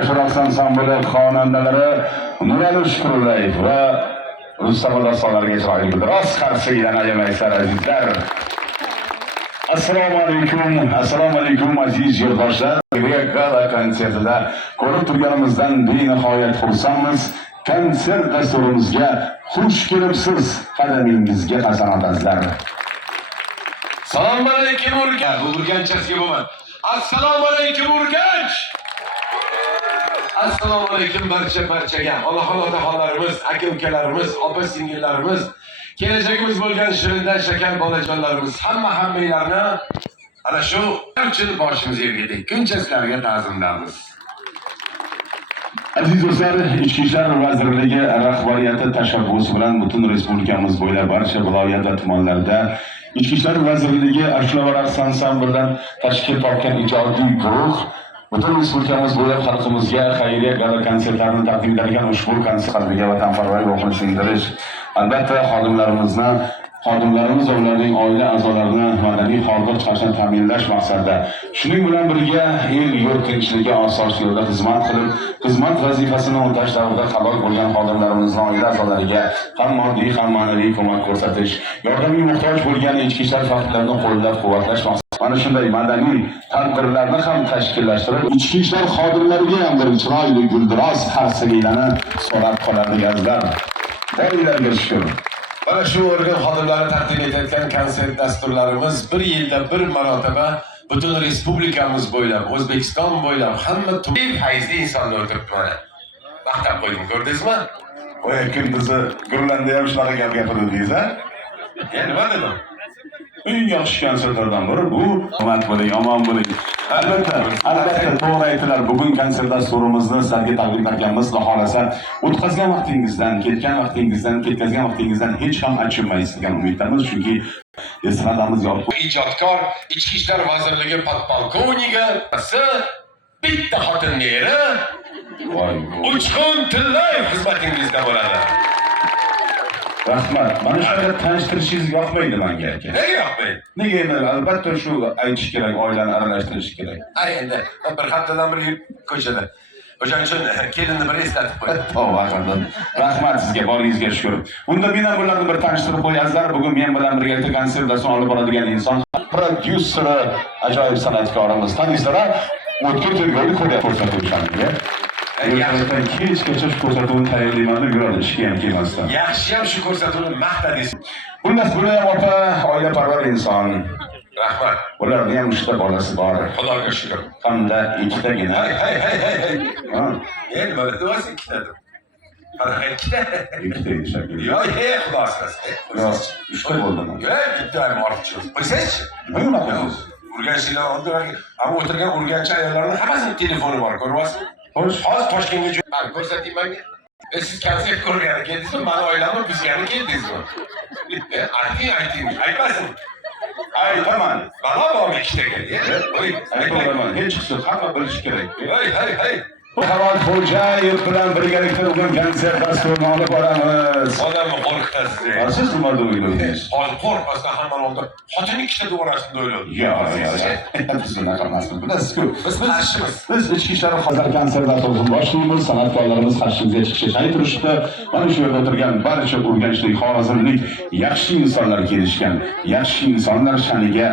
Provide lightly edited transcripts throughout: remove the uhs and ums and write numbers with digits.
Ashroq ansambli xonandalari Nurali Shukurulayev va Rustam Dostonlarga chiroyli biroz qarshidan ayamaysan azizlar. Assalomu alaykum aziz yurtdoshlar. Gala konsertida ko'rib turganimizdan benihoyat xursandmiz. Konsert dasturimizga xush kelibsiz. Qadamingizga qasanat azizlar. Assalomu alaykum Urganchasiga bo'lman. Assalomu alaykum Urganch. Assalomu alaykum barchaga. Onaxonlarimiz, aka-ukalarimiz, opa-singillarimiz, kelajagimiz bo'lgan shirindan shakar bolajonlarimiz, hammanglarni ana shu uchun boshimiz yerga tekkuncha sizlarga ta'zimdamiz. Aziz do'stlar, Ichki ishlar vazirligi rahbariyati tashabbusi bilan butun respublikamiz bo'ylab barcha viloyat va tumanlarda Ichki ishlar vazirligi ashula va raqs ansamblidan tashkil topgan ijodiy guruh butun respublikamiz bo'ylab xalqimizga xayriya gala konsertlarini taqdim etgan ushbu konsert qalbiga vatanparvar ruhini singdirish, albatta xodimlarimiz va ularning oila a'zolarini madaniy hordiq chiqarishni ta'minlash maqsadida, shuning bilan birga el yurt tinchligi osoyishta yo'lda xizmat qilib, xizmat vazifasini o'tash davrida halok bo'lgan xodimlarimizning oila a'zolariga ham moddiy ham ma'naviy ko'mak ko'rsatish, yordamga muhtoj bo'lgan ichki ishlar faxrlarini qo'llab-quvvatlash maqsadida mana shunday madaniy tadbirlarni ham tashkillashtirib, ichki ishlar xodimlariga ham bir chiroyli guldiroz qarsilinglarni so'rab qoladi azizlar. Boringlarga shukur. Mana shu organ xodimlari taqdim etayotgan konsert dasturlarimiz bir yilda bir marotaba butun respublikamiz bo'ylab, O'zbekiston bo'ylab hamma fayzli insonni o'tiribdi mana. Maqtab qo'ydim, ko'rdingizmi? Qo'y bizni Gurlanda ham shunaqa gap gapirdingiz, ha? Nima dedim? Eng yaxshi konsertlardan biri bu. Omad bo'ling, omon bo'ling. Albatta, to'g'ri aytdilar. Bugun konsert dasturimizni sizlarga taqdim etganmiz. Xohlasa, o'tkazgan vaqtingizdan, ketkazgan vaqtingizdan hech ham achinmaysiz degan umiddamiz, chunki estradamiz yo'q. Ijodkor Ichki ishlar vazirligi podpolkovnigi bitta xotinni eri Uchqun Tillayev xizmatingizda bo'ladi. Rahmat. Mana shunga tanishtirishingiz yoqmaydi menga aka. Nega yoqmaydi? Nega endi albatta shu aytish kerak, oilani aralashtirish kerak. Endi bir haftadan bir ko'chada. O'shaning uchun kelinni bir eslatib qo'ydim. To'g'ri, rahmat sizga, boringizga shukur. Unda men ham bularni bir tanishtirib qo'yasizlar. Bugun men bilan birgalikda konsertdan olib boradigan inson, prodyuseri, ajoyib san'atkorimiz. Tanisizlar, o'tgan tergovni ko'rsatuvchilarga. Kechgacha shu ko'rsatuvni tayyorlayman deb yuradi, ishga ham kelmasdan. Yaxshi ham shu ko'rsatuvni maqtadingiz. Xullas, buni ham opa oilaparvar inson. Rahmat. Ularning ham 3 ta bolasi bor. Xudoga shukr. Hamda 2 tagina. Hey. Endi mana do'st 2 ta. Qara 2 ta. 2 ta shekilli. Yo'q, xudo asrasin. Yo'q, 3 ta bo'ldimi? Yo'q, bitta ham ortiqcha. Qo'ysangiz-chi? Nima unaqa qilasiz? Urganchilar oldilarga, ammo o'tirgan urganchi ayollarning hammasining telefoni bor, ko'ryapsiz? Hozir Toshkentga ko'rsating menga. Siz konsert ko'rgani keldingizmi? Meni oilamni buzgani keldingizmi? Ayting, aytmasin. Aytaman. Balo bormi 2 taga? Aytaman. Hech qisi hamma bilishi kerak. Hey. Farod Xo'jayev bilan birgalikda bugun konsert dasturini olib boramiz. Odamni qo'rqitasiz. Siz nimadan o'ylaysiz? Hozir qo'rqmasdan hammaning oldida xotini 2 ta duorasida o'yladi. Yo'q. Biz unaqa emasmiz. Bilasiz-ku, biz qarshimiz. Biz ichki ishlar hozir konsert dasturini boshlaymiz. San'atkorlarimiz qarshimizga chiqishga shay turishdi. Mana shu yerda o'tirgan barcha urganchlik, xorazmlik yaxshi insonlar kelishgan. Yaxshi insonlar shaniga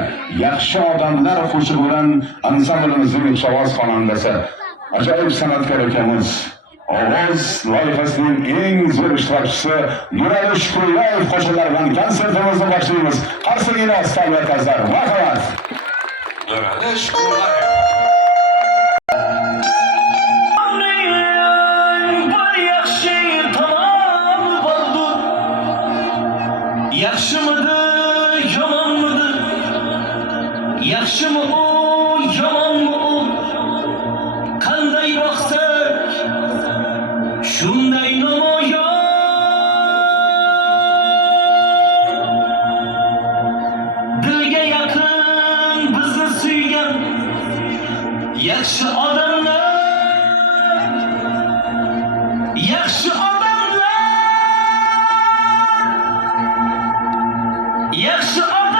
yaxshi odamlar qo'shig'i bilan ansamblimizning Yushovoz xonandasi ajoyib san'atkor akamiz, ovoz loyihasining eng zo'r ishtirokchisi Nurali Shukurulayev qo'shiqlari bilan konsertimizni boshlaymiz. Qarsilinglar, salvat azar. Marhamat. Nurali Shukurulayev. Yaxshimidi, yomonmidi? Yaxshimi u, yomonmi u? Qanday boqsak, shunday namoyon. Dilga yaqin bizni suygan yaxshi odamlar, yaxshi odamlar, yaxshi odamlar.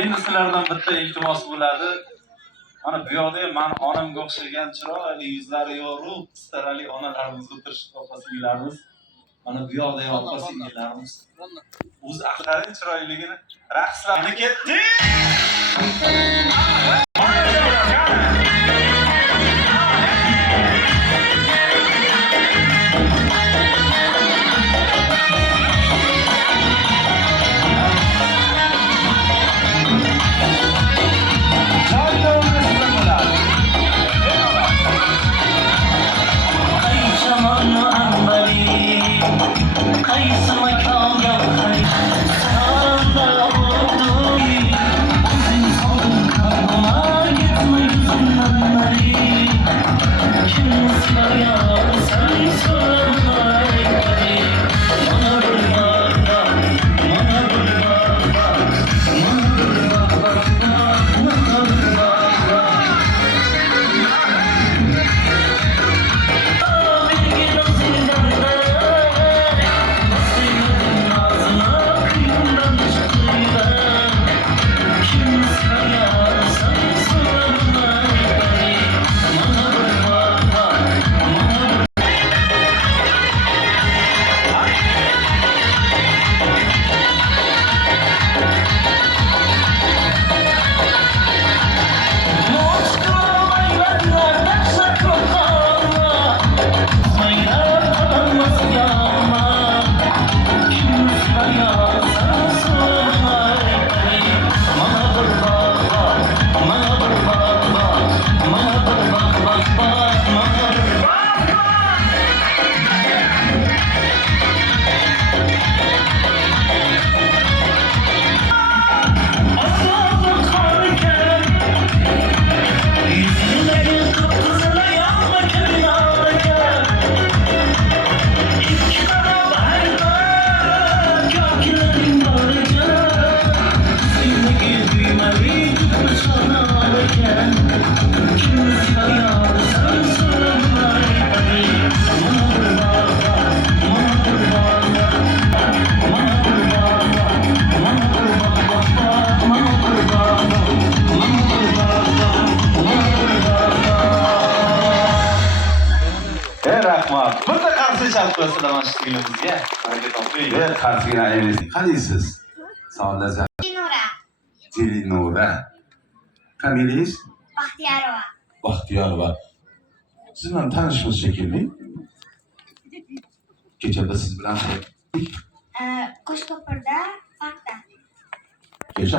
Endi sizlardan bitta iltimos bo'ladi. Mana bu yoqda men onamga o'xshagan chiroyli yuzlari yorug', istarali onalarimiz o'tirishib opa-singillarimiz. Mana bu yoqda opa-singillarimiz. O'z aqllarining chiroyligini raqslarni ketdi. Rahmat. Bitta qarshi chalib qo'ysalar mana shu singlimizga. Harakat toping. Qarsgina aylangiz. Qaniysiz? Saodat Dinura, Dilinura. Familiyangiz? Baxtiyorova. Baxtiyorova. Siz bilan tanishmiz shekilli. Kechada siz bilan Qo'shko'pirda parkda. kecha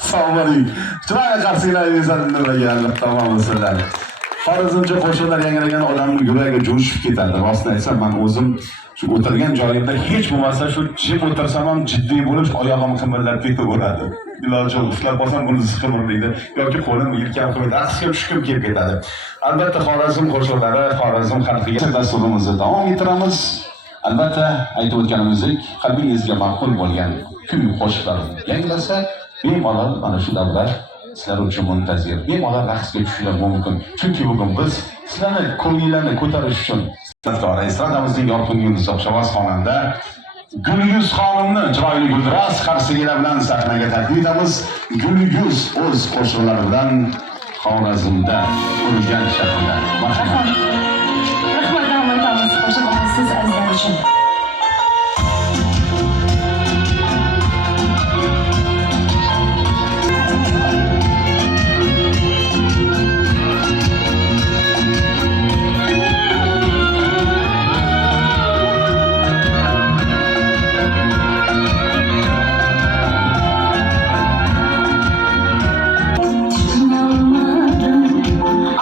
Assalomu alaykum. Chiroyli qarshilaringizdan nimaga tamom sizlar. Xorazmcha qo'shiqlar yangragan odamning yuragi jo'shib ketadi. Rostini aytsam, men o'zim shu o'tirgan joyimda hech bo'lmasa shu jim o'tirsam ham jiddiy bo'lib, oyog'im qimirlab ketaveradi. Iloji ushlab olsam buni qimirlaydi yoki qo'lim yelkam qimirlaydi. Aqsga tushib kelib ketadi. Albatta Xorazm qo'shiqlari, Xorazm xalqiga dasturimizni davom ettiramiz. Albatta aytib o'tganimizdek, qalbingizga ma'qul bo'lgan kuy qo'shiqlarni yangrasa, bemalol mana shu davlat sizlar uchun muntazir. Bemalol raqsga tushishlar mumkin. Chunki bugun biz sizlarni ko'ngillarni ko'tarish uchun san'atkor estradamizning yorqin yulduz oqshavaz xonanda Gulyuz xonimni chiroyli guldiraz qarsigilar bilan sahnaga taklif etamiz. Gulyuz o'z qo'shiqlari bilan Xorazmda Urgan shahrida. Marhamat. Rahmat davom etamiz qo'shig'imiz siz azizlar uchun.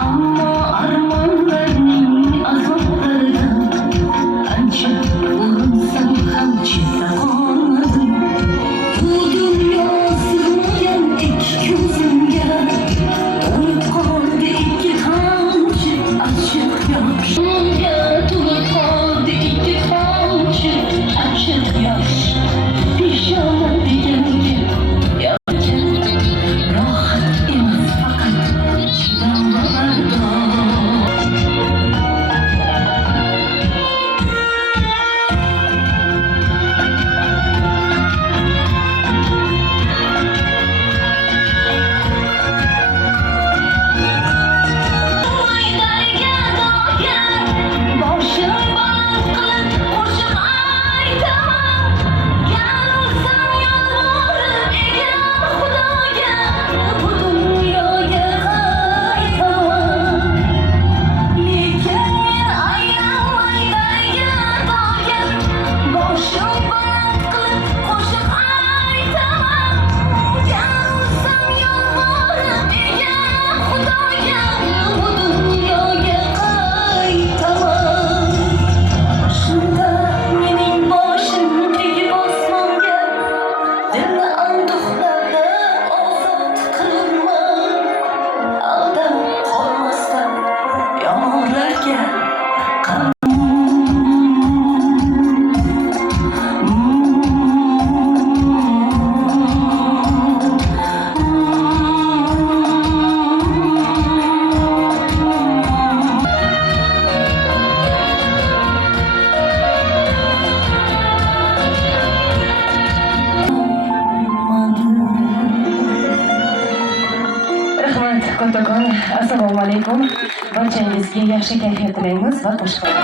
Ammo armonlarning azoblarida ancha Assalomu alaykum. Barchangizga yaxshi kayfiyat tilaymiz va qo'shiqlar.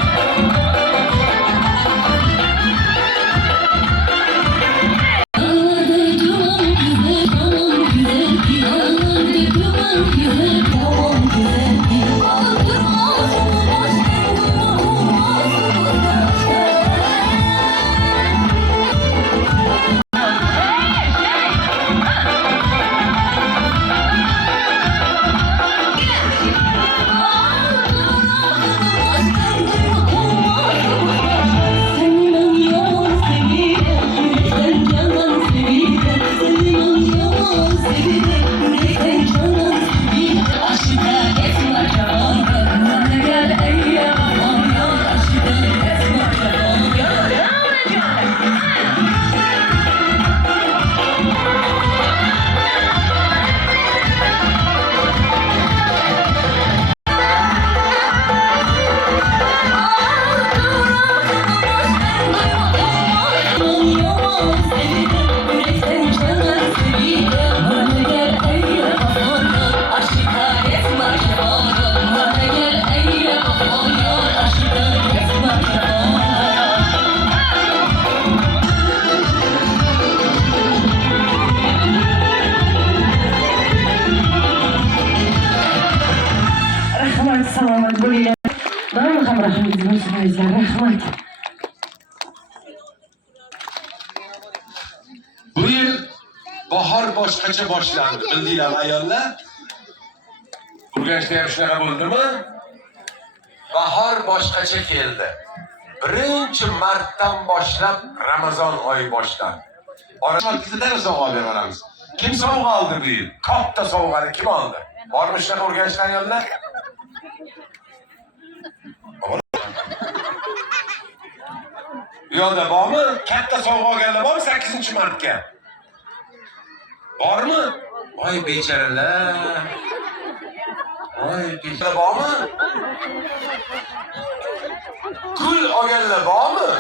Rahmat, salomat bo'linglar. Doim hamrohingiz bo'lsin, rahmat. Bu yil bahor boshqacha boshlandi, bildinglar ayollar? Urganchda ham shunaqa bo'ldimi? Bahor boshqacha keldi. 1-martdan boshlab Ramazon oyi boshlandi. Orasida sovg'a beramiz. Kim sovg'a oldi bu yil? Katta sovg'ani kim oldi? Bormi shunaqa Urganchda ayollar? Yo'lda bormi? Katta sovg'a olganlar bormi 8-martga? Bormi? Voy bechoralar. Voy bechoralar bormi? Gul olganlar bormi?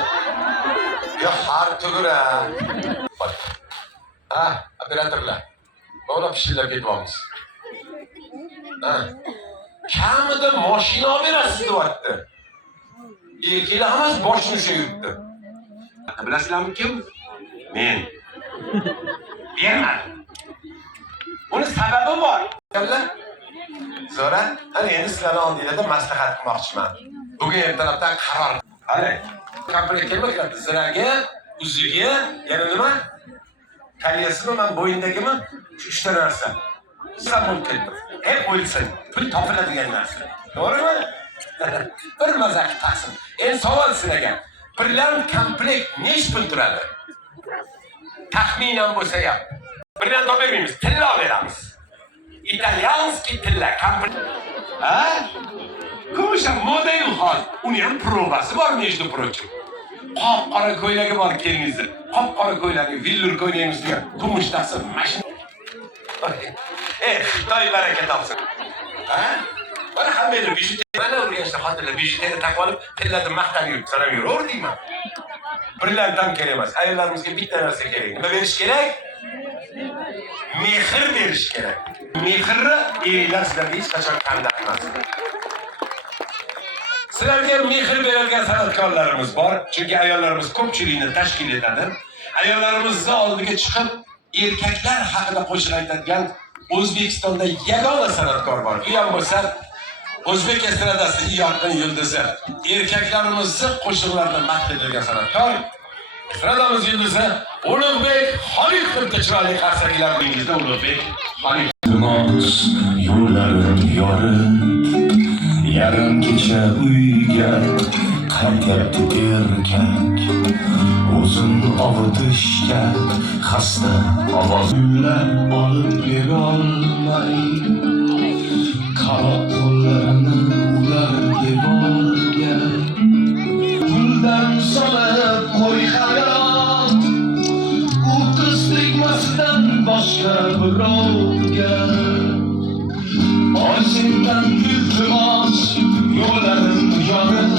Yo, har tugura. Ha, operatorlar. Mana pishillab ketyapmiz. Ha. Kamida mashina olib berasiz deyapti. Erkaklar hammasi boshini ushlab yuribdi. Bilasizlarmi kim? Men. Bermadim. Uni sababi bor. Zo'ra, ana endi sizlarni oldingizda maslahat qilmoqchiman. Bugun ertalabdan qaror. Qarang. Kompaniya kelmoqda. Sizlarga, uziga, yana nima? Kaliyasimi, men bo'yindagimi? Shu 3 ta narsa. Sizlar bo'lib ketdi. Hep o'lsin. Pul topiladigan narsa. To'g'rimi? Bir mazaq taqsim. En savol sizlarga. Brilliant komplekt nech pul turadi? Taxminan bo'lsa ham. Brilliant olib bermaymiz, tilla olib beramiz. Italyanskiy tilla komplekt. Ha? Ko'sha model hol. Uni ham provasi bor, между прочим. Qop-qora ko'ylagi bor kelingizlar. Qop-qora ko'ylagi, villur ko'ylagimiz degan. Kumush taqsim, mashina. Xitoy baraka topsin. Ha? Mana hammalar bijuteri, mana Urganchda xotinlar bijuteri taqib olib, tillarni maqtab yurib, sanab yuraverdingmi? Brilliantdan kerak emas. Ayollarimizga bitta narsa kerak. Nima berish kerak? Mehr berish kerak. Mehrni erlar sizlarga hech qachon qanday emas. Sizlarga mehr beradigan san'atkorlarimiz bor, chunki ayollarimiz ko'pchilikni tashkil etadi. Ayollarimizni oldiga chiqib, erkaklar haqida qo'shiq aytadigan O'zbekistonda yagona san'atkor bor. U ham bo'lsa O'zbek estradasining yorqin yulduzi. Erkaklarimizni qo'shiqlarida maqtaydigan san'atkor. Estradamiz yulduzi Ulug'bek Xoliqov chiroyli qarsaklarningizda Ulug'bek Xoliqov yo'llarim yorib, yarim kecha uyga qaytyapti erkak. O'zin ovutishga xasta ovozlar olib berolmay, qaro qo'llarini ular devorga. Puldan solib qo'y hayot, u qiz tegmasidan boshqa birovga. Oy sendan iltimos, yo'llarim yorib,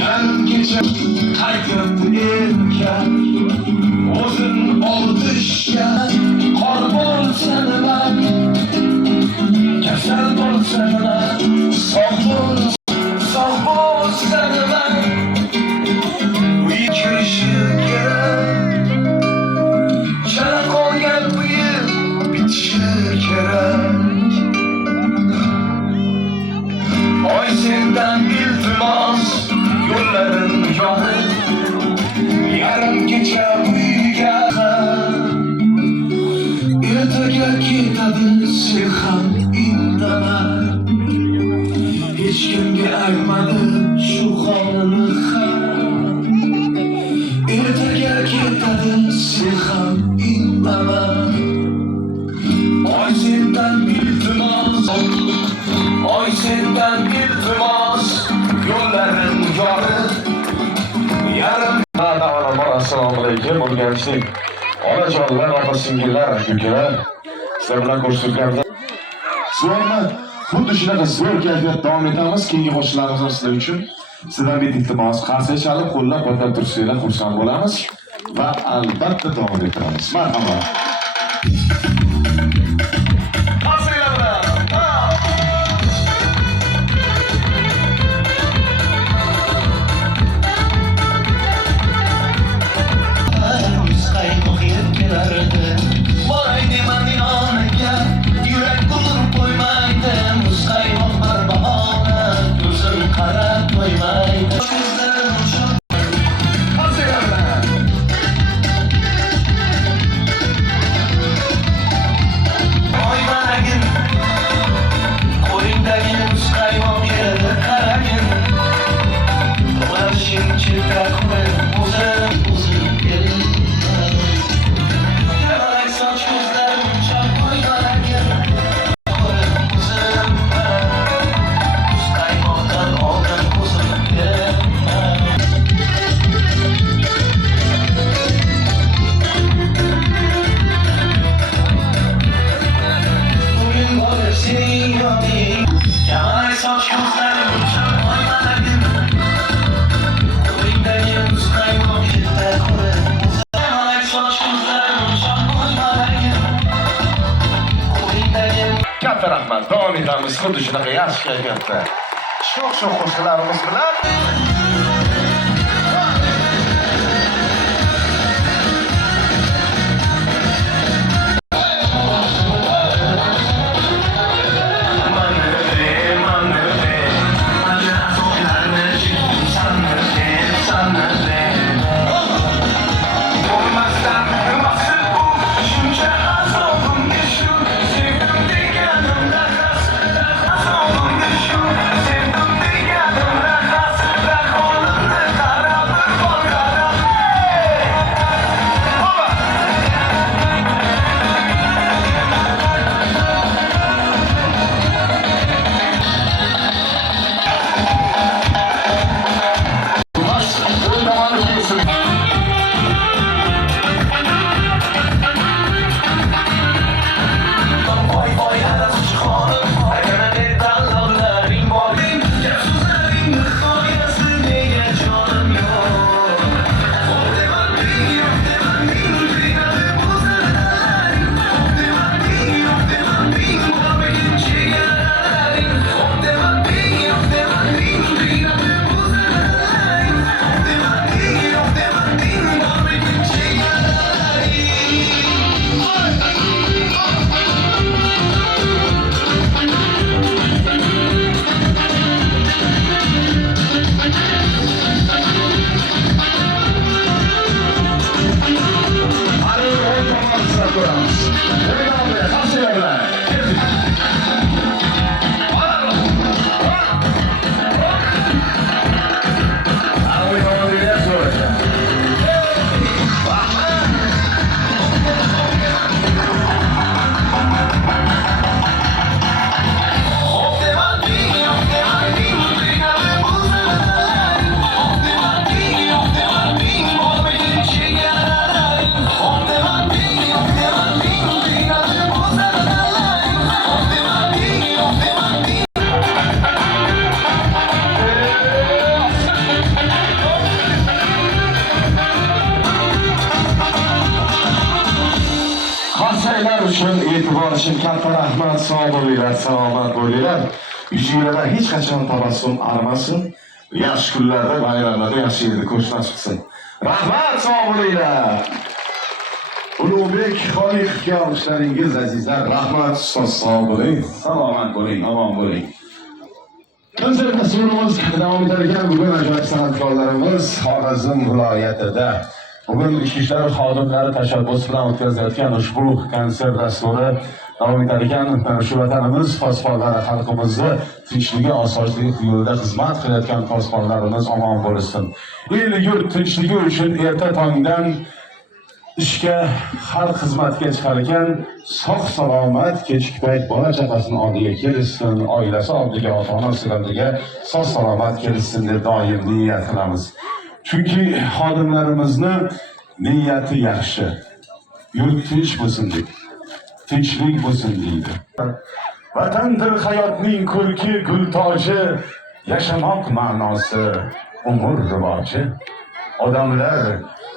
yarim kecha qaytyapti erkak. O'zin ovutishga qor bo'lsa nima, kasal bo'lsa sen ham indama. Oy sendan iltimos, oy sendan iltimos, yo'llarim yorib, yarim. Assalomu alaykum, o'rganishlik. Onajonlar, opa-singillar, aka-ukalar, sizlar bilan ko'rishganimda sizlarni xuddi shunaqa zo'r kayfiyat davom etamiz. Keyingi qo'shiqlarimiz ham sizlar uchun sizdan bitta iltimos, qarsak chalib, qo'llab-quvvatlab tursanglar xursand bo'lamiz va albatta davom ettiramiz. Marhamat. Katta rahmat. Davom etamiz xuddi shunaqa yaxshi kayfiyatda. Sho'x-sho'x qo'shiqlarimiz bilan. Qarsaklar uchun e'tibor uchun katta rahmat, sog' bo'linglar, salomat bo'linglar. Yuzinglarda hech qachon tabassum arimasin. Yaxshi kunlarda, bayramlarda yaxshi yerda ko'rish nasib qilsin. Rahmat, sog' bo'linglar. Ulug'bek Xoliqovga olqishlaringiz azizlar. Rahmat, ustoz, sog' bo'ling, salomat bo'ling, omon bo'ling. Konsert dasturimiz davom etar ekan. Bugun ajoyib san'atkorlarimiz Xorazm viloyatida bugun ichki ishlar xodimlari tashabbus bilan o'tkazilayotgan ushbu konsert dasturi davom etar ekan. Shu vatanimiz posbonlari, xalqimizni tinchligi, osoyishtalik yo'lida xizmat qilayotgan posbonlarimiz omon bo'lsin. El yurt tinchligi uchun erta tongdan ishga xalq xizmatiga chiqar ekan, sog' salomat kechki payt bola chaqasini oldiga kelishsin, oilasi oldiga, ota-onasi oldiga sog' salomat kelishsin deb doim niyat qilamiz. Chunki xodimlarimizni niyati yaxshi. Yurt tinch bo'lsin deydi. Tinchlik bo'lsin deydi. Vatandir hayotning ko'rki, gul toji, yashamoq ma'nosi, umr rivoji. Odamlar,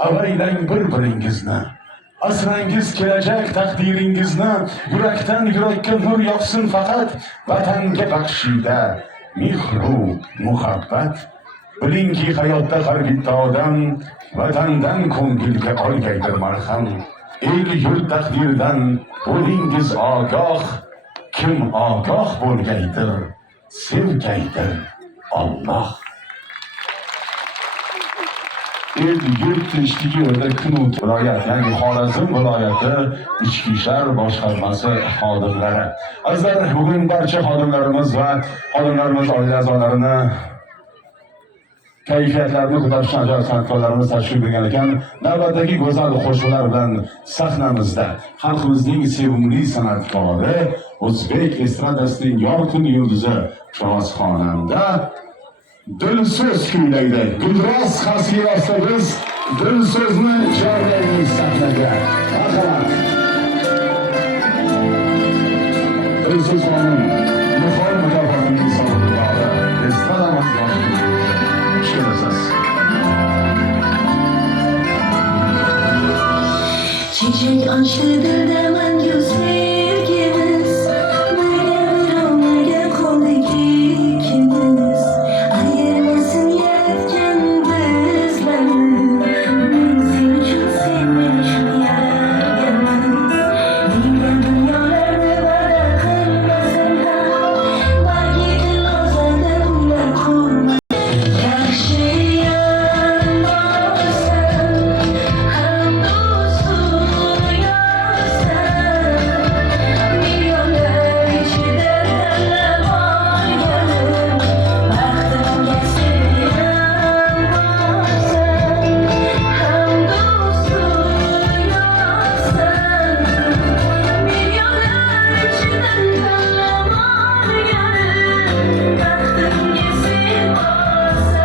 avaylang bir-biringizni. Asrangiz kelajak taqdiringizni, yurakdan yurakka nur yoqsin faqat vatanga baxshida mehru muhabbat. Bilingki hayotda har bitta odam vatandan ko'ngilga olgaydir marham. El yurt taqdiridan bo'lingiz ogoh, kim ogoh bo'lgaydir, sevgaydir Alloh. El yurt tinchligi yo'lida kun viloyat, ya'ni Xorazm viloyati ichki ishlar boshqarmasi xodimlari. Azizlar, bugun barcha xodimlarimiz va xodimlarimiz oila a'zolarini kayfiyatlarini ko'tarish ajoyib san'atkorlarimiz tashrif buyurgan ekan. Navbatdagi go'zal qo'shiqlar bilan sahnamizda xalqimizning sevimli san'atkori, o'zbek estradasining yorqin yulduzi, shoz xonanda Dilso'z kuylaydi. Gulroz Xasiyevasda biz Dilso'zni chorlaymiz sahnaga. Marhamat. Dilso'z xonim muhim mukofotining sohiblari. Estradamiz Çiçek açtı dilde mangu sevgimiz, böyle bir ömürge koyduk ikimiz. Ayırmasın yetken bizleri, bizim için sevmiş yerlerimiz. Nice dünyalarda bırakılmasın ha, belki dil olsadan uyla kurma. Yaşayan varsan, hem dostum yarsan, milyonlar içinde var gönlüm. Baktım seviyen varsan, hem dostum yarsan, milyonlar içinde var gönlüm. Baktım kesin varsan.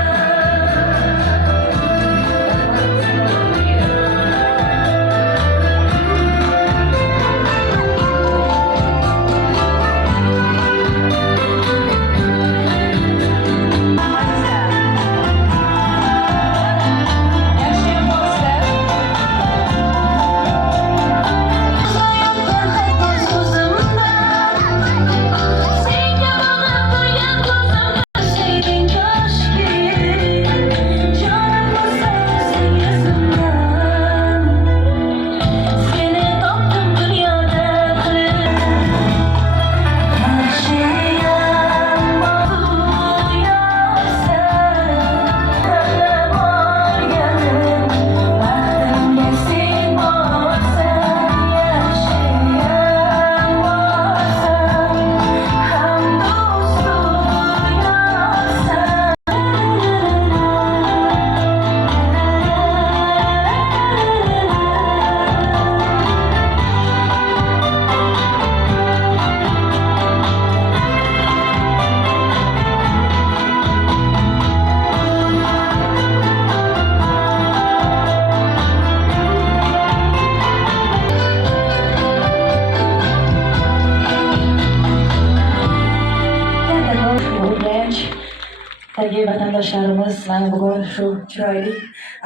Sevgili vatandoshlarimiz, mana bugun shu chiroyli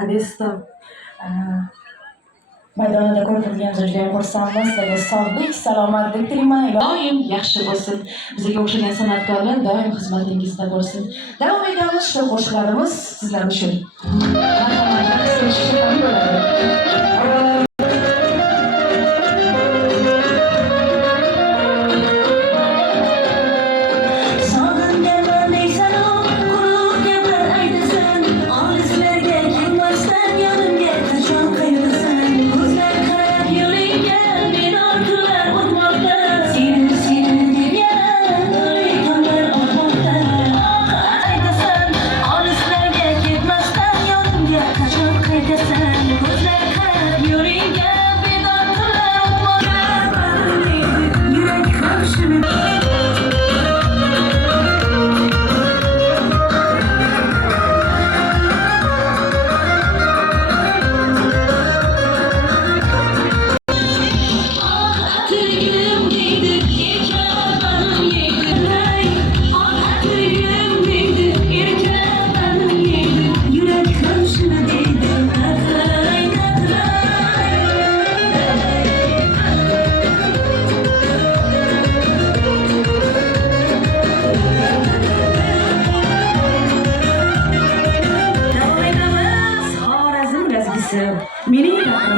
Adesto maydonida ko'rib turganimizda juda ham xursandmiz. Sizlarga sog'lik, salomatlik tilayman. Doim yaxshi bo'lsin. Bizga o'xshagan san'atkorlar doim xizmatingizda bo'lsin. Davom etamiz shu qo'shiqlarimiz sizlar uchun. Sen, gözler kararıyor.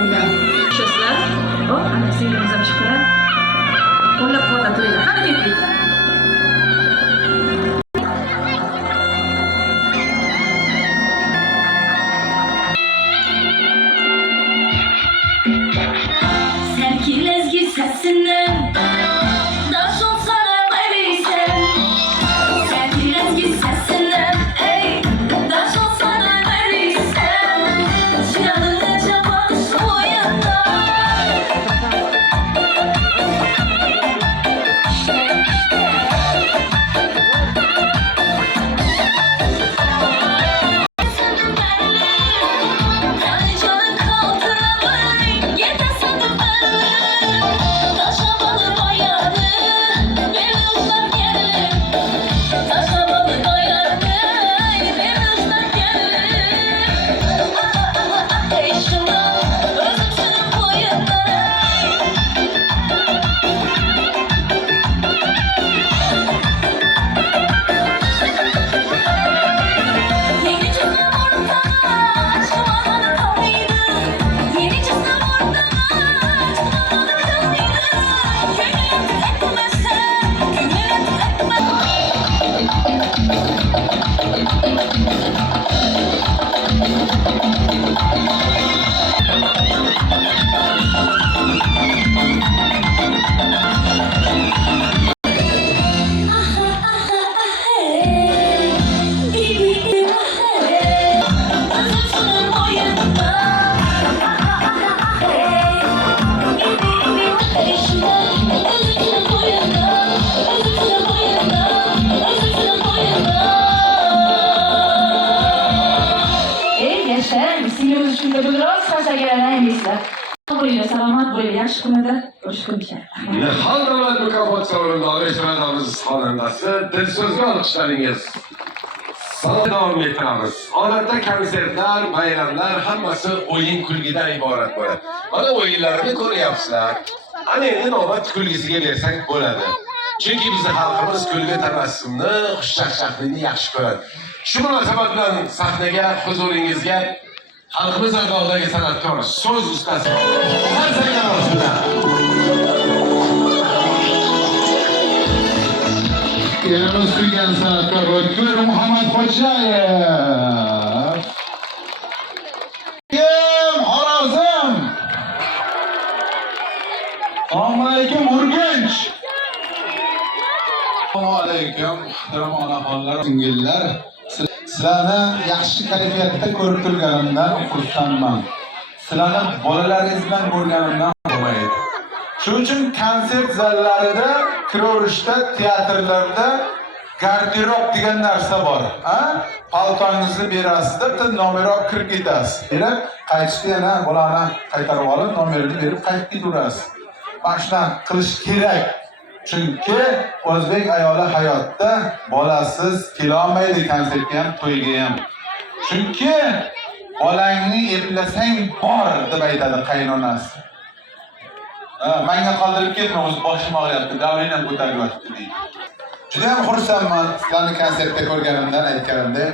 o'yinlar. Sho'slar. Hop, ana singlimiz ham chiqqan. Qo'llab-quvvatlab turinglar. Qani ketdik. Serkilezgi sesinden daş olsana veriysen. Serkilezgi sesinden hey daş olsana veriysen. Canını çapaş oyunda. Yani canın kaldıramay yeter sandım ben. Taşlamalı bayanı beni ıslak yerli. Taşlamalı bayanı beni ıslak yerli. Ey şuna özüm senin boyunda. Yeni cüzdan orada çıkmamanı kaldıydı. Yeni cüzdan orada çıkmamanı kaldıydı. Gönül etmezse, gönül etmez. Ey gençler, singlimiz uchun biroz xarsagalanayliklar. Bo'linglar, salomat bo'linglar, yaxshi kunlarda ko'rishguncha. Nihol davlat mukofoti sovrindori ijrolarimiz xonandasi Dilso'zga olqishlaringiz. Salom davom ettiramiz. Odatda konsertlar, bayramlar hammasi o'yin kulgidan iborat bo'ladi. Mana o'yinlarni ko'ryapsizlar. Ana endi navbat kulgisiga bersak bo'ladi. Chunki bizning xalqimiz kulgi tabassumni, xushchaqchaqlikni yaxshi ko'radi. Shu munosabat bilan sahnaga huzuringizga xalqimiz ardog'idagi san'atkor, so'z ustasi Narsagan Rasuldan. Elimiz kuygan san'atkor O'tkir Muhammadxo'jayev. Xorazm. Assalomu alaykum Urganch. Assalomu alaykum muhtaram onaxonlar, singillar. Sizlarni yaxshi kayfiyatda ko'rib turganimdan xursandman. Sizlarni bolalaringiz bilan ko'rganimdan bo'lmaydi. Shuning uchun konsert zallarida, kiraverishda, teatrlarda garderob degan narsa bor. Paltongizni berasizda, bitta nomer olib kirib ketasiz. Berib, qaytishda yana bolani qaytarib olib, nomerini berib qaytib ketaverasiz. Mana shunday qilish kerak. Chunki o'zbek ayoli hayotda bolasiz kelolmaydi konsertga ham, to'yga ham. Chunki bolangni eplasang bor deb aytadi qaynonasi. Menga qoldirib ketma, o'z boshim og'riyapti, davrinam ko'taryapti deydi. Juda ham xursandman sizlarni konsertda ko'rganimdan, aytganimda.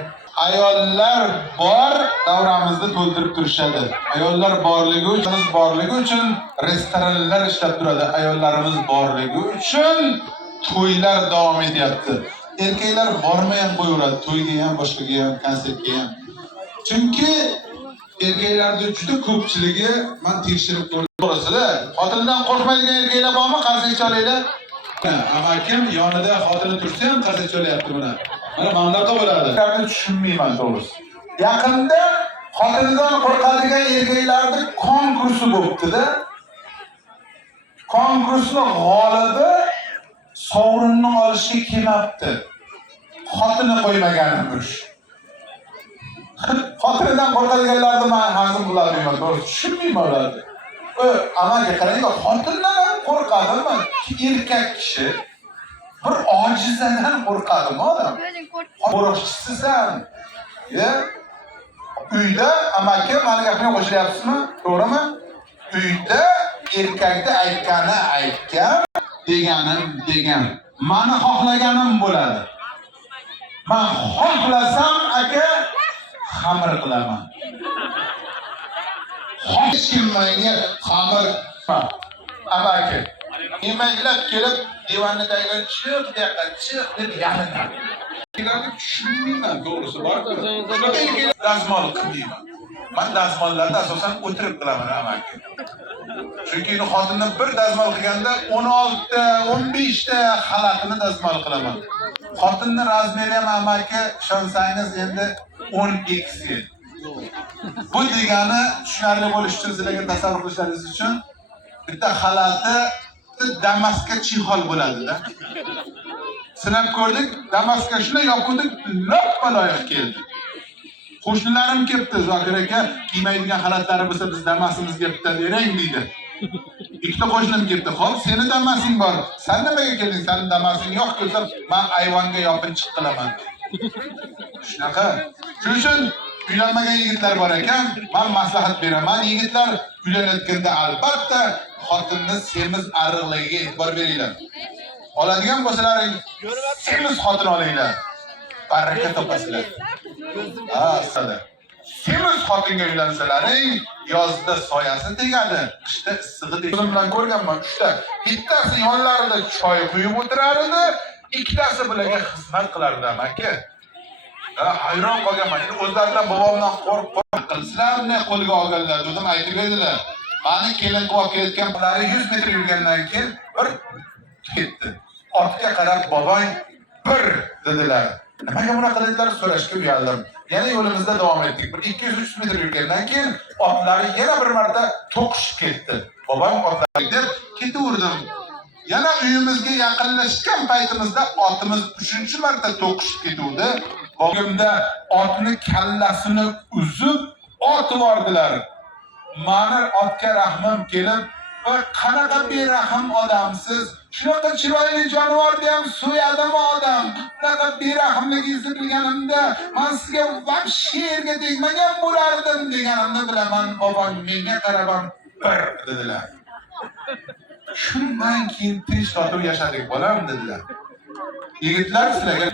Ayollar bor, davramizni to'ldirib turishadi. Ayollar borligi uchun restoranlar ishlab turadi. Ayollarimiz borligi uchun to'ylar davom etyapti. Erkaklar bormay ham qo'yaveradi, to'yga ham, boshqaga ham, konsertga ham. Chunki erkaklarning juda ko'pchiligi men tekshirib ko'rdim. To'g'risida, xotindan qo'rqmaydigan erkaklar bormi? Qarsak olinglar. Amakim yonida xotini tursa ham qarsak olyapti buni. Mana bunaqa bo'ladi. Ularni tushunmayman to'g'risi. Yaqinda xotinidan qo'rqadigan erkaklarning konkursi bo'libdi-da. Konkursning g'olibi sovrinni olishga kelmabdi. Xotini qo'ymaganimish. Xotinidan qo'rqadiganlarni men hazm qilolmayman, to'g'risi tushunmayman ularni. Amaga qarang, xotindan ham qo'rqadimi? Erkak kishi bir ojizadan qo'rqadimi odam? Qo'riqchisisan. Uyda amaki meni gapimga qo'shilyapsizmi? To'g'rimi? Uyda erkakda aytgani aytgan, deganim degan. Meni xohlaganim bo'ladi. Men xohlasam aka xamir qilaman. hech kim menga xamir amaki emaklab kelib divandagilar chiq deb yalinadi. Ularni tushunmayman, to'g'risi borku. Dazmol qilmayman. Men dazmollarni asosan o'tirib qilaman amaki. Chunki xotinni bir dazmol qilganda 16 ta, 15 ta xalatini dazmol qilaman. Xotinning razmeri ham amaki ishonsangiz endi 10x. Bu degani tushunarli bo'lish uchun sizlarga tasavvur qilishingiz uchun bitta xalati Damaskka chihol bo'ladi-da. Sinab ko'rdik, Damaskka shunday yopdik, lop-loyiq keldi. Qo'shnilarim kelibdi, Zokir aka, kiymaydigan xalatlari bo'lsa biz Damasimizga bitta bering deydi. Ikkita qo'shnim kelibdi. Xo'p, seni Damasing bor. Sen nimaga kelding? Sening Damasing yo'q desam, men ayvonga yopinchiq qilaman. Shunaqa. Shuning uchun uylanmagan yigitlar bor ekan, men maslahat beraman. Yigitlar uylanayotganda albatta xotinni semiz arriqligiga e'tibor beringlar. Oladigan bo'lsalaring, semiz xotin olinglar. Baraka topasizlar. Asali. Semiz xotinga uylansalaring, yozda soyasi tegadi, qishda issig'i tegadi. O'zim bilan ko'rganman, 3 ta. Bittasi yonlarida choy quyib o'tirar edi, ikkitasi bularga xizmat qilardi amaki. Hayron qolganman. O'zlaridan bobomdan qo'rqib qilsizlarni qo'lga olganlar, dedim aytib berdilar. Meni kelin qilib kelayotganlari 100 metr yurgandan keyin bir ketdi. Ortga qarab bobong bir dedilar. Nimaga bunaqa dedilar so'rashga uyaldim. Yana yo'limizda davom etdik. Bir 200-300 metr yurgandan keyin otlari yana bir marta to'qishib ketdi. Bobom otlari deb ketaverdim. Yana uyimizga yaqinlashgan paytimizda otimiz 3-marta to'qishib ketuvdi. Bog'imda otni kallasini uzib otvordilar. Meni otga rahmim kelib, qanaqa berahm odamsiz, shunaqa chiroyli jonivorni ham so'yadimi odam? Bunaqa berahmligingizni bilganimda, men sizga vobsherga tegmagan bo'lardim deganimni bilaman. Bobom menga qarab bir dedilar. Shundan keyin tinch totib yashadik bolam dedilar. Yigitlar sizlarga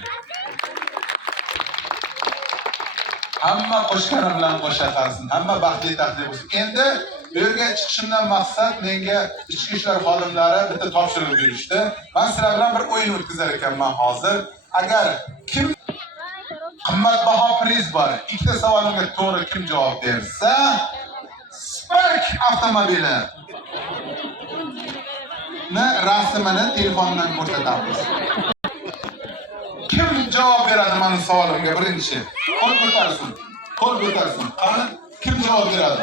hamma qo'shganim bilan qo'shatarsin, hamma baxtli taqdir bo'lsin. Endi bu yerga chiqishimdan maqsad menga ichki ishlar xodimlari bitta topshiriq berishdi. Men sizlar bilan bir o'yin o'tkazar ekanman hozir. Agar kim qimmatbaho priz bor, ikkita savolimga to'g'ri kim javob bersa, Spark avtomobili rasmini telefondan ko'rsatamiz. Kim javob beradi mening savolimga birinchi? Qo'l ko'tarsin. Qo'l ko'tarsin. Qani kim javob beradi?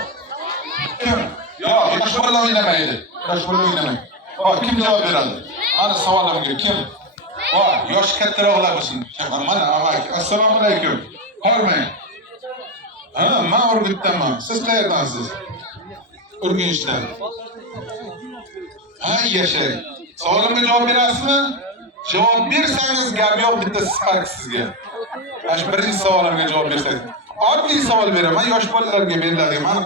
Kim? Yo'q, yosh bola o'ynamaydi. Yosh bola o'ynamaydi. Hop, kim javob beradi? Mening savolimga kim? Hop, yosh kattaroqlar bo'lsin. Mana amaki. Assalomu alaykum. Hormang. Ha, men Urgutdanman. Siz qayerdansiz? Urganchdan. Ha, yashang. Savolimga javob berasizmi? Javob bersangiz gap yo'q, bitta Spark sizga. Mana birinchi savolimga javob bersangiz. Oddiy savol beraman, yosh bolalarga beriladigan,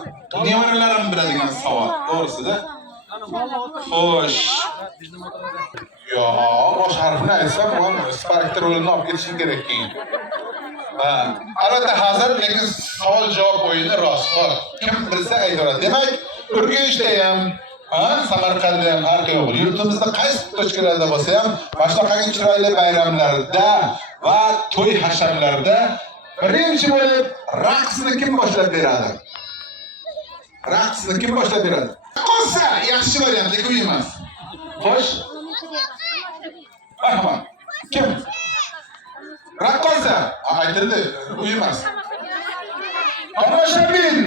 nevaralarim biladigan savol. To'g'risida. Xo'sh. Yo, bosh harfni aytsam, men Spark rolini olib ketishim kerak keyin. Ha, albatta hozir lekin savol javob o'yini rost. Kim bilsa aytaveradi. Demak, Urganchda ham Samarqandda ham farqi yo'q. Yurtimizda qaysi tochkalarda bo'lsa ham, boshqaga chiroyli bayramlarda va to'y hashamlarda birinchi bo'lib raqsni kim boshlab beradi? Raqsni kim boshlab beradi? Qo'sa, yaxshi variant, lekin uy emas. Xo'sh. Marhamat. Kim? Raqqosa. Aytildi, uy emas. Tomoshabin.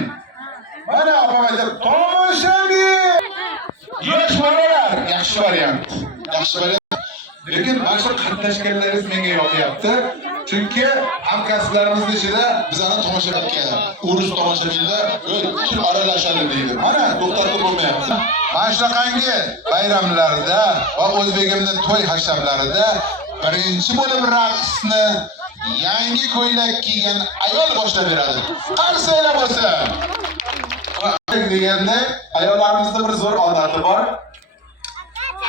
Mana opamlar tomoshabin. Yosh bolalar, yaxshi variant. Yaxshi variant. Lekin mana shu qatnashganlaringiz menga yoqyapti. Chunki hamkasblarimizning ichida bizani tomoshabinga, urus tomoshabinlar kim aralashadi deydi. Mana to'xtatib bo'lmayapti. Mana shunaqangi bayramlarda va o'zbegimning to'y hashamlarida birinchi bo'lib raqsni yangi ko'ylak kiygan ayol boshlab beradi. Qarsaylar bo'lsa. Deganda ayollarimizda bir zo'r odati bor.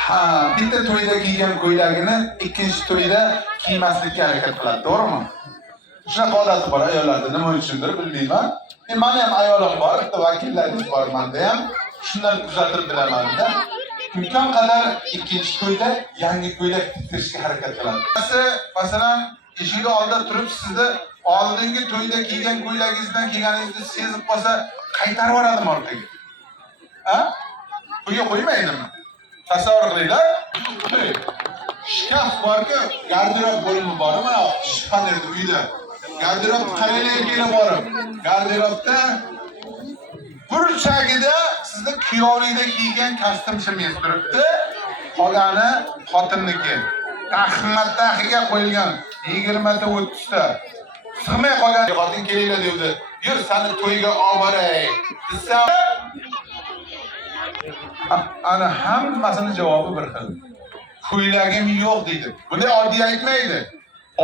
Ha, bitta to'yda kiygan ko'ylagini ikkinchi to'yda kiymaslikka harakat qiladi, to'g'rimi? Shunaqa odati bor ayollarda, nima uchundir bilmayman. Meni ham ayolim bor, bitta vakillaringiz bor menda ham. Shundan kuzatib bilaman-da. Imkon qadar ikkinchi to'yda yangi ko'ylak tiktirishga harakat qiladi. Masalan, eshik oldida turib sizni oldingi to'yda kiygan ko'ylagingizdan kiyganingizni sezib qolsa, qaytarib yuboradimi orqaga? Ha? To'yga qo'ymaydimi? Tasavvur qilinglar. Shkaf borku, garderob bo'limi bor, mana shpanerda uyda. Garderob qaraylarga borib, garderobda burchagida sizni kuyovlikda kiygan kostyum-shimingiz turibdi. Qolgani xotinniki. Taxmatdahiga qo'yilgan 20 ta 30 ta. Sig'may qolgan xotin kelinglar dedi. Yur, seni to'yga olib boray. Desa, ana hammasini javobi bir xil. Ko'ylagim yo'q dedi. Bunday oddiy aytmaydi.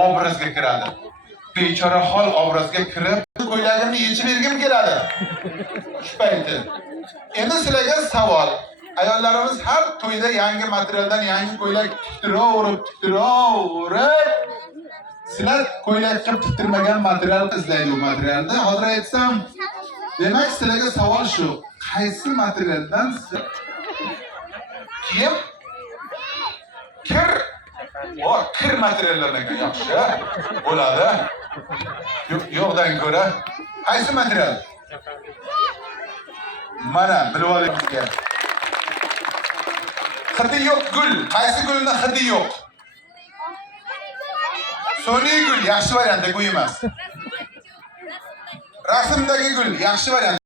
Obrazga kiradi. Bechora hol obrazga kirib, ko'ylagimni yechib bergim keladi. Shu payti. Endi sizlarga savol. Ayollarimiz har to'yda yangi materialdan yangi ko'ylak tiktiraverib. Sizlar ko'ylak qilib tiktirmagan material izlaydi u materialni. Hozir aytsam, demak sizlarga savol shu. Qaysi materialdan siz kiyim kir materiallardan yaxshi bo'ladi. Yo'qdan ko'ra qaysi material? Mana bilib olaylikka. Hidi yo'q gul. Qaysi gulning hidi yo'q? Soniy gul yaxshi variantda bu emas. Rasmdagi gul yaxshi variant.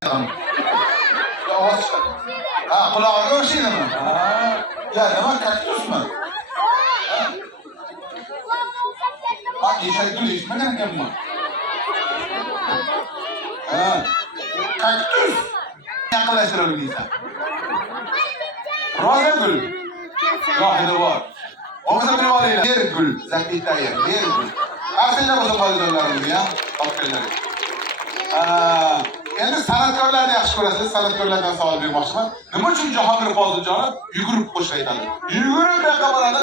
Ovoz chiqadi. Ha, qulog'iga o'xshaydimi? Ya, nima kaktusmi? Bak, eshak gul eshitmagan ekanman. Ha, kaktus. Yaqinlashtira olmaysan. Roza gul. Gohida bor. O'g'izga bilib olinglar. Yer gul, zakitayir, yer gul. Aslida bo'lsa qo'ydilarlar ya, topganlar. Endi san'atkorlarni yaxshi ko'rasiz, san'atkorlardan savol bermoqchiman. Nima uchun Jahongir Poziljonov yugurib qo'shiq aytadi? Yugurib yoqqa boradi.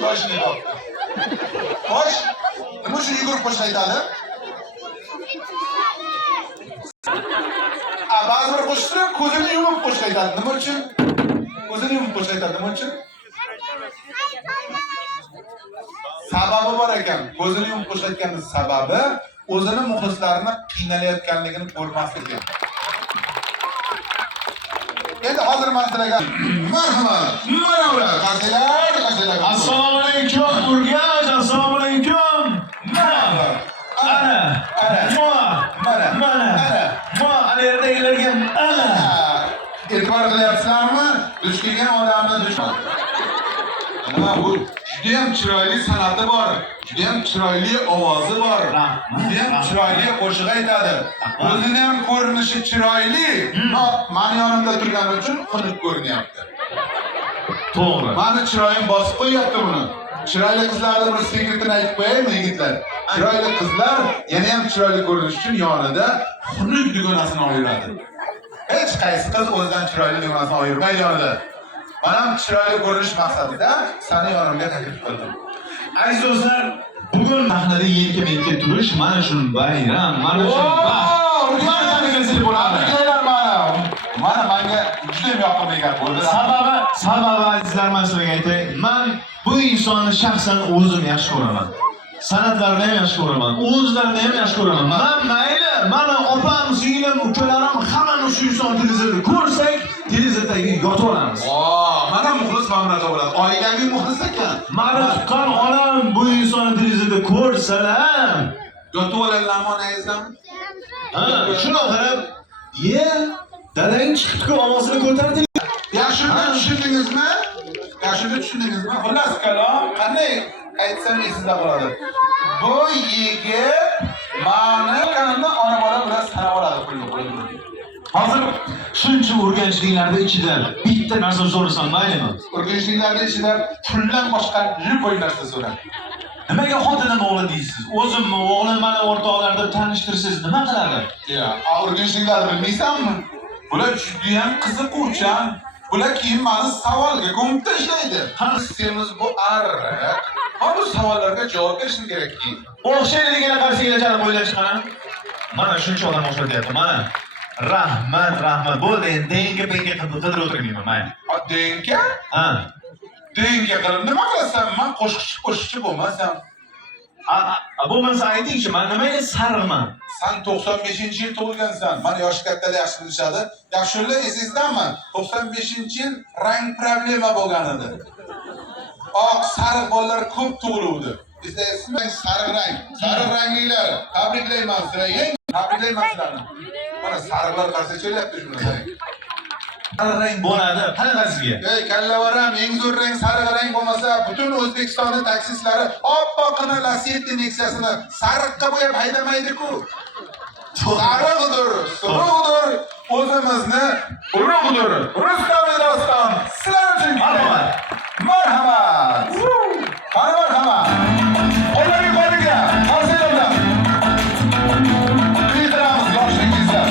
Toshni topdi. Xo'sh, nima uchun yugurib qo'shiq aytadi? Ba'zi bir qo'shiqlar ko'zini yumib qo'shiq aytadi. Nima uchun? Ko'zini yumib qo'shiq aytadi. Nima uchun? Sababi bor ekan. Ko'zini yumib qo'shiq aytganning sababi o'zini muxlislarini qiynalayotganligini ko'rmaslik ekan. Endi hozir men sizlarga marhamat. Mana ular, qaranglar. Assalomu alaykum, Urganch. Assalomu alaykum. Mana. Ana yerdagilarga ana. E'tibor qilyapsizlarmi? Duch kelgan odamni dushman. Nima bu? Juda ham chiroyli san'ati bor. Juda ham chiroyli ovozi bor. Juda ham chiroyli qo'shiq aytadi. O'zini ham ko'rinishi chiroyli. Meni yonimda turgani uchun xunuk ko'rinyapti. To'g'ri. Meni chiroyim bosib qo'yapti buni. Chiroyli qizlarning bir sekretini aytib qo'yaymi, yigitlar? Chiroyli qizlar yana ham chiroyli ko'rinish uchun yonida xunuk dugonasini ayiradi. Hech qaysi qiz o'zidan chiroyli dugonasini ayirmaydi yonida. Men ham chiroyli ko'rinish maqsadida seni yonimga taklif qildim. Aziz do'stlar, bugun sahnada yelka-menka turish mana shu bayram, mana shu baxt. Mana kelsa bo'ladi. Mana menga juda ham yoqimli gap bo'ldi. Sababi azizlar, men sizlarga aytay, men bu insonni shaxsan o'zim yaxshi ko'raman. San'atlarini ham yaxshi ko'raman, o'zlarini ham yaxshi ko'raman. Men mayli, mana opam, singlim, ukalarim hammani shu inson televizorda ko'rsak, televizordaga yotib olamiz. Mana muxlis mamlakat bo'ladi. Oilaviy muxlis ekan. Meni tuqqan onam bu insonni televizorda ko'rsalar, yotib oladilarmi onangizdan? ha, shuni qarab, dadang chiqibdi-ku, onasini ko'tardi. Yaxshini tushundingizmi? Xullas kalom, qanday aytsam esingizda qoladi. Bu yigit meni kanimda ona bola bilan sanab oladi pulni qo'yib. Hozir shuncha urganchliklarda ichida bitta narsa so'rasam maylimi? Urganchliklarda ichida puldan boshqa любой narsa so'rang. Nimaga xotinim o'g'li deysiz? O'zimmi, o'g'lim meni o'rtoqlarda tanishtirsiz, nima qiladi? Urganchliklarni bilmaysanmi? Bular juda ham qiziquvchan. Bular keyin meni savolga ko'mib tashlaydi. Semiz bu arriq. Ha bu savollarga javob berishim kerak keyin. O'xshaydi degan qarsiga jalb o'ylash qana. Mana shuncha odam o'xshatyapti, mana. Rahmat. Bo'ldi, denga penga qilib o'tirmayman, mana. Ha, denga? Ha. Denga qilib nima qilasan? Men qo'shiqchi bo'lmasam. Bo'lmasa ayting-chi, men nimaga sariqman? Sen 95-yil tug'ilgansan. Meni yoshi kattalar yaxshi bilishadi. Yoshlar esizdami? 95-yil rang problema bo'lgan edi. Oq, sariq bolalar ko'p tug'iluvdi. Bizda ismi sariq rang. Sariq rangliklar. Tabriklayman sizlarga. Tabriklayman sizlarni. Mana sariqlar qarshi kelyapti shunday. Sariq rang bo'ladi. Qanaqasiga? Ey kallavaram, eng zo'r rang sariq rang bo'lmasa, butun O'zbekistonning taksislari oppoqina Lacetti Nexia'sini sariqqa bo'yab haydamaydi-ku. Sariqdir, surug'dir, o'zimizni urug'dir. Rustam Doston, sizlar uchun marhamat. Marhamat. Marhamat. Qo'llarga qo'liga, qarsaylardan. Bitiramiz yoshligingizda.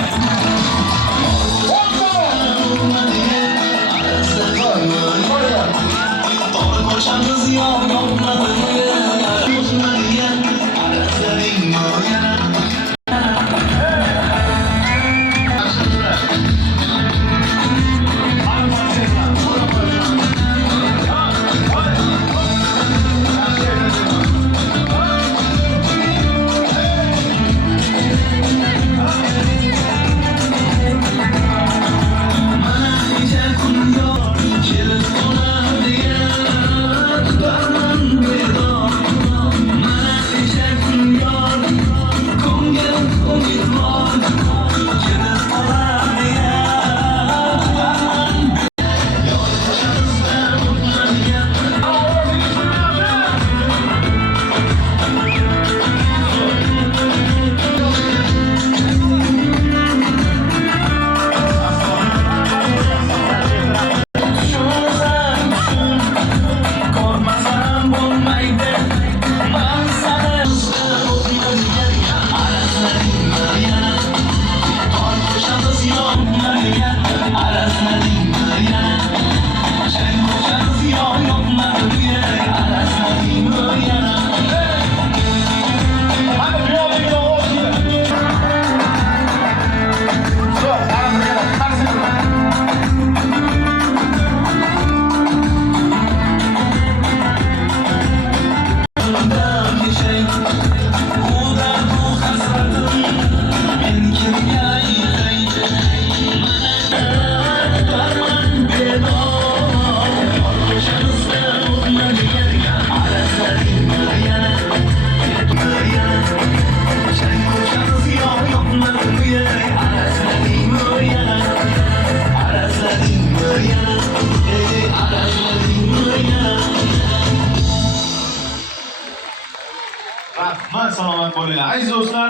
Rahmat, salomat bo'linglar. Aziz do'stlar,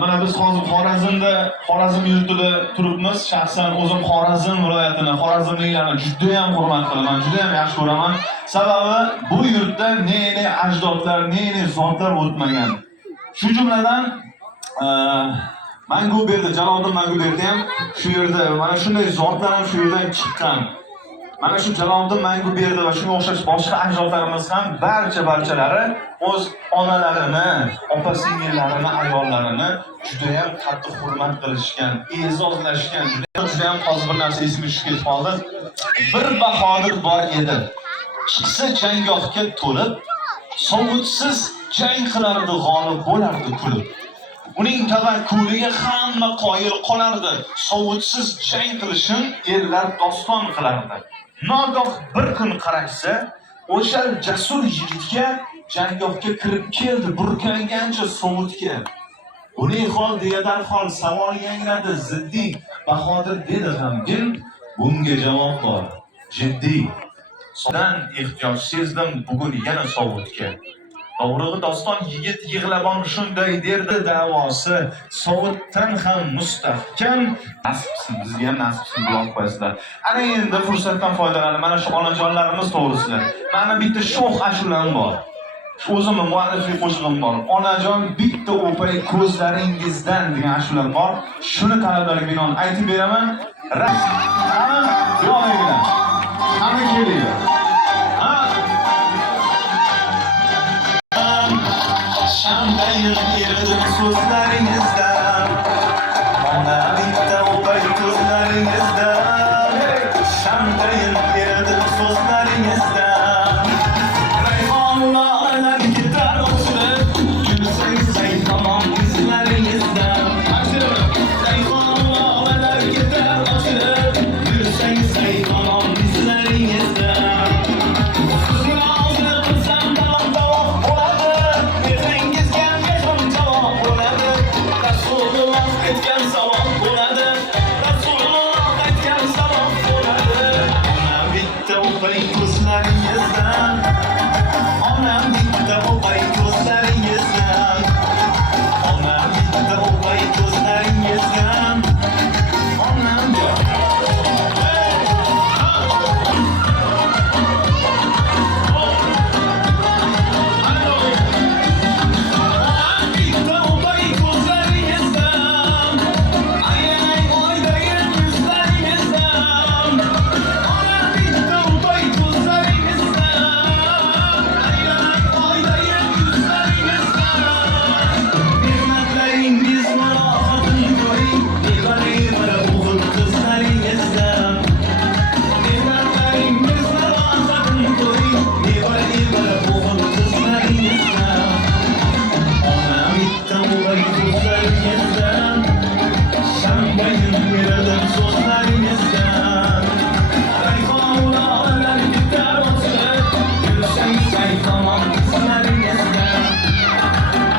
mana biz hozir Xorazm yurtida turibmiz. Shaxsan o'zim Xorazm viloyatini, xorazmliklarni juda ham hurmat qilaman, juda ham yaxshi ko'raman. Sababi bu yurtda ne ajdodlar, ne zotlar o'tmagan. Shu jumladan Manguberdi, Jaloliddin Manguberdi ham shu yerda, mana shunday zotlar ham shu yerdan chiqqan. Mana shu Jaloliddin Manguberdi va shunga o'xshash boshqa ajdodlarimiz ham barchalari o'z onalarini, opa-singillarini, ayollarini juda ham qattiq hurmat qilishgan, e'zozlashgan. Juda ham hozir bir narsa esimga tushib ketib qoldi. Bir bahodir bor edi. Chiqsa janggohga to'lib, sovutsiz jang qilardi, g'olib bo'lardi kulib. Uning tavakkuliga hamma qoyil qolardi. Sovutsiz jang qilishini erlar doston qilardi. Nogoh bir kun qarashsa, o'sha jasur yigitga janggohga kirib keldi, burkangancha sovutga. Uning hol deya darhol savol yangradi, ziddiy. Bahodir dedi g'amgin, bunga javob bor, jiddiy. Sodan ehtiyoj sezdim bugun yana sovutga. To'g'ri doston yigit yig'labon shunday derdi da'vosi, sovutdan ham mustahkam. Nasibsin, bizga ham nasibsin buloq qo'yasizlar. Ana endi fursatdan foydalanib mana shu onajonlarimiz to'g'risida. Mana bitta sho'x ashulam bor. O'zimning muallifiy qo'shig'im bor. Onajon bitta o'pay ko'zlaringizdan degan ashulam bor. Shuni talablarga binoan aytib beraman. Yo'qligina. Hamma kelinglar. Shamdayin eridim so'zlaringizdan. Ona bitta o'pay ko'zlaringizdan. Shamdayin eridim so'zlaringizdan. Rayhonlar ketar o'chirib, gulsang tamom izlaringizdan. Rayhonlar ketar o'chirib, gulsang tamom izlaringizdan. Sizni og'zini qilsam davom bo'ladi. Mehringizga mehrim javob bo'ladi. Rasululloh aytgan savol bo'ladi. Rasululloh aytgan savol bo'ladi. Ona bitta o'pay ko'zlaringizdan. Onam bitta o'pay ko'zlaringizdan. Onam bitta o'pay ko'zlaringizdan. Onam bitta o'pay ko'zlaringizdan. Aylanay oydagi yuzlaringizdan. Onam bitta o'pay ko'zlaringizdan. Aylanay oydagi yuzlaringizdan. Mehmatlaringiz murofatini ko'ring, nevara o'g'il qizlaringizdan. Mehmatlaringiz murofatini ko'ring, nevara o'g'il qizlaringizdan. Ona bitta o'g'il ko'zlaringizdan. Shamdayin eridim so'zlaringizdan. Rayhonlar ketar o'chirib, gulsang tamom izlaringizdan.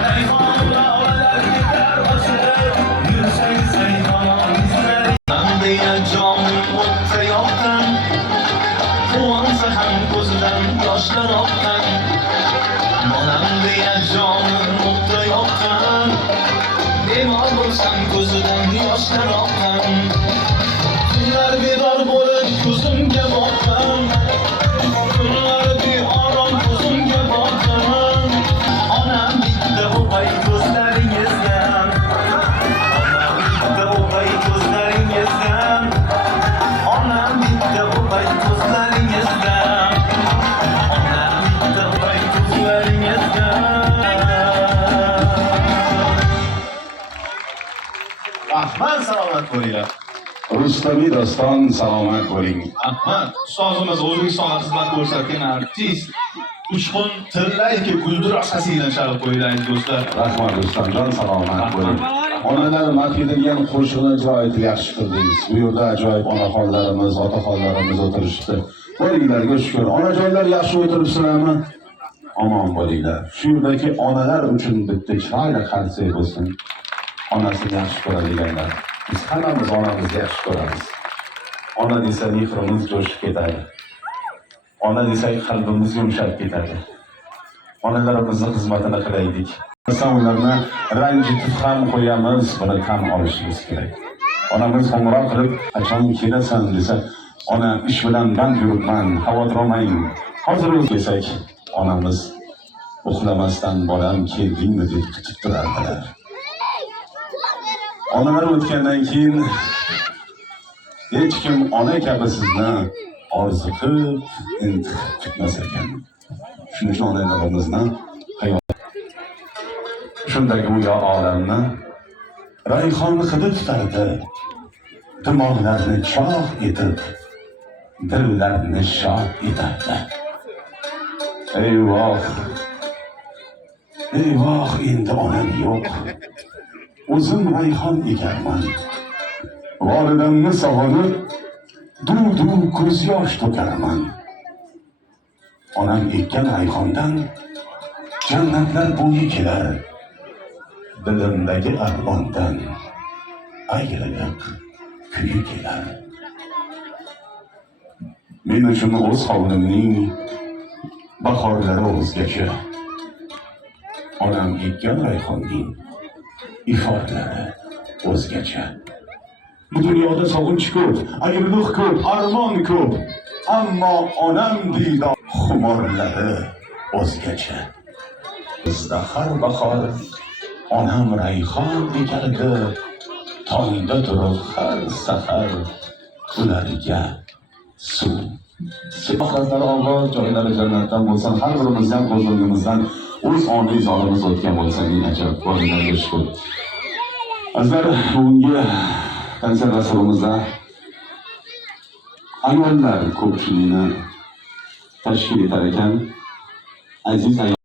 Rayhonlar ketar o'chirib, gulsang tamom izlaringizdan. Deya jonim o'tda yoqqan, quvonsa ham ko'zidan yoshlar oqqan. Onam deya jonim o'tda yoqqan, bemor bo'lsam ko'zidan yoshlar oqqan. Kunlar bedor bo'lib ko'zimga boqqan, kunlar beorom ko'zimga boqqan. Onam bitta o'pay ko'zlaringizdan. Onam bitta o'pay ko'zlaringizdan. Onam bitta o'pay ko'zlaringizdan. Onam bitta o'pay ko'zlaringizdan. Rahmat, salomat bo'linglar. Rustamiy doston salomat bo'ling. Rahmat. Ustozimiz O'zbekistonga xizmat ko'rsatgan artist Uchqun Tillayga gulduroq sasi bilan sharaf qo'yiladi do'stlar. Rahmat Rustamjon, salomat bo'ling. Onalar madhiydigan qo'shiqni ajoyib yaxshi qildingiz. Bu yerda ajoyib onaxonlarimiz, otaxonlarimiz o'tirishdi. Bo'linglarga shukr. Onajonlar yaxshi o'tiribsizlarmi? Omon bo'linglar. Shu yerdagi onalar uchun bitta chiroyli qarsak bo'lsin. Onasini yaxshi ko'radiganlar. Biz hammamiz onamizni yaxshi ko'ramiz. Ona desa mehrimiz jo'shib ketadi. Ona desak qalbimiz yumshab ketadi. Onalarimizni xizmatini qilaylik. Ularni ranjitib ham qo'yamiz, buni tan olishimiz kerak. Onamiz qo'ng'iroq qilib, qachon kelasan desa, ona ish bilan band yuribman, xavotir olmang. Hozir desak, onamiz uxlamasdan bolam keldingmi deb kutib turardilar. Onalar o'tgandan keyin hech kim ona kabi sizni orziqib, intiqib kutmas ekan. Shuning uchun onalarimizni hayot shunday go'yo olamni rayhon hidi tutardi, dimoqlarni chog' etib, dillarni shod etardi. Eyvoh, eyvoh, endi onam yo'q. O'zim rayhon ekanman. Volidamni sog'inib, duv-duv ko'z yosh to'karaman. Onam ekkan rayhondan jannatlar bo'yi kelar. Dilimdagi armondan ayriliq kuyi kelar. Men uchun o'z hovlimning bahorlari o'zgacha. Onam ekkan rayhonning iforlari o'zgacha. Bu dunyoda sog'inch ko'p, ayriliq ko'p, armon ko'p. Ammo onam diydor xumorlari o'zgacha. bizda har bahor onam rayhon ekardi, tongda turib har sahar ularga suv. Oxiratlari Alloh joylari jannatdan bo'lsin, har birimizni ham ko'z o'ngimizdan o'z ongli zolimiz o'tgan bo'lsa, eng ajoyib bo'lganlarga shukr. Azizlar, bugungi konsert dasturimizda ayollar ko'pchilikni tashkil etar ekan. Aziz